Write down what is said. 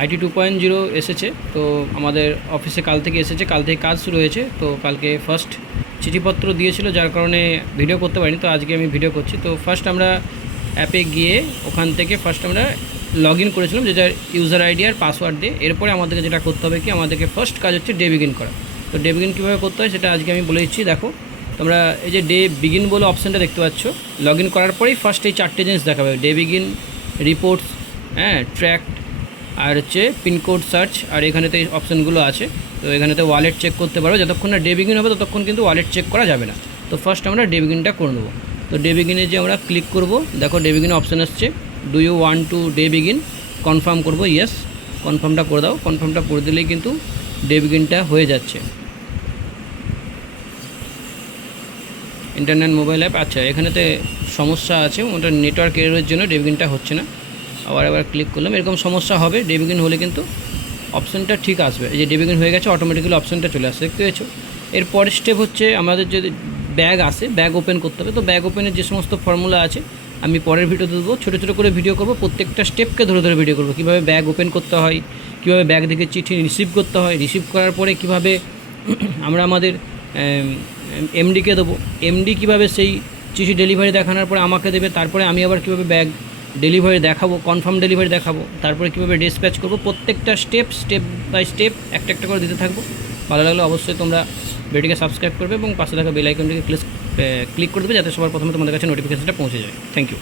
IT 2.0 এসেছে, তো আমাদের অফিসে কাল থেকে এসেছে, কাল থেকে কাজ শুরু হয়েছে। তো কালকে ফার্স্ট চিঠিপত্র দিয়েছিল, যার কারণে ভিডিও করতে পারিনি। তো আজকে আমি ভিডিও করছি। তো ফার্স্ট আমরা অ্যাপে গিয়ে ওখান থেকে ফার্স্ট আমরা লগ ইন করেছিলাম, যেটা ইউজার আইডি আর পাসওয়ার্ড দিয়ে। এরপরে আমাদেরকে যেটা করতে হবে কি, আমাদেরকে ফার্স্ট কাজ হচ্ছে ডে বিগিন করা। তো ডে বিগিন কীভাবে করতে হয় সেটা আজকে আমি বলে দিচ্ছি। দেখো তোমরা এই যে ডে বিগিন বলে অপশানটা দেখতে পাচ্ছ, লগ ইন করার পরেই ফার্স্ট এই 4টে জিনিস দেখাবে: ডে বিগিন, রিপোর্টস, ট্র্যাক, আর হচ্ছে পিনকোড সার্চ। আর এখানেতে এই অপশানগুলো আছে। তো এখানেতে ওয়ালেট চেক করতে পারো। যতক্ষণ না ডে বিগিন হবে ততক্ষণ কিন্তু ওয়ালেট চেক করা যাবে না। তো ফার্স্ট আমরা ডে বিগিনটা করে নেবো। তো ডে বিগিনে যে আমরা ক্লিক করব, দেখো ডে বিগিনে অপশান আসছে, do you want to day begin, confirm করবো। ইয়েস, কনফার্মটা করে দাও। কনফার্মটা করে দিলেই কিন্তু ডে বিগিনটা হয়ে যাচ্ছে। ইন্টারনেট মোবাইল অ্যাপ, আচ্ছা এখানেতে সমস্যা আছে, ওটা নেটওয়ার্ক এররের জন্য ডে বিগিনটা হচ্ছে না। আবার ক্লিক করলাম, এরকম সমস্যা হবে। ডে বিগিন হলে কিন্তু অপশানটা ঠিক আসবে। এই যে ডে বিগিন হয়ে গেছে, অটোমেটিক্যালি অপশানটা চলে আসছে, দেখতে পেয়েছো। এরপরের স্টেপ হচ্ছে আমাদের যদি ব্যাগ আসে, ব্যাগ ওপেন করতে হবে। তো ব্যাগ ওপেনের যে সমস্ত ফর্মুলা আছে আমি পরের ভিডিওতে দেবো, ছোটো ছোটো করে ভিডিও করবো, প্রত্যেকটা স্টেপকে ধরে ধরে ভিডিও করবো। কীভাবে ব্যাগ ওপেন করতে হয়, কীভাবে ব্যাগ থেকে চিঠি রিসিভ করতে হয়, রিসিভ করার পরে কীভাবে আমরা আমাদের এমডিকে দেবো, এমডি কীভাবে সেই চিঠি ডেলিভারি দেখানোর পরে আমাকে দেবে, তারপরে আমি আবার কীভাবে ব্যাগ ডেলিভারি দেখাবো, কনফার্ম ডেলিভারি দেখাবো, তারপরে কীভাবে ডিসপ্যাচ করবো, প্রত্যেকটা স্টেপ বাই স্টেপ একটা একটা করে দিতে থাকবো। ভালো লাগলে অবশ্যই তোমরা ভিডিওটিকে সাবস্ক্রাইব করবে এবং পাশে থাকা বেল আইকনটিকে ক্লিক করে দেবে, যাতে সবার প্রথমে তোমাদের কাছে নোটিফিকেশনটা পৌঁছে যায়। Thank you.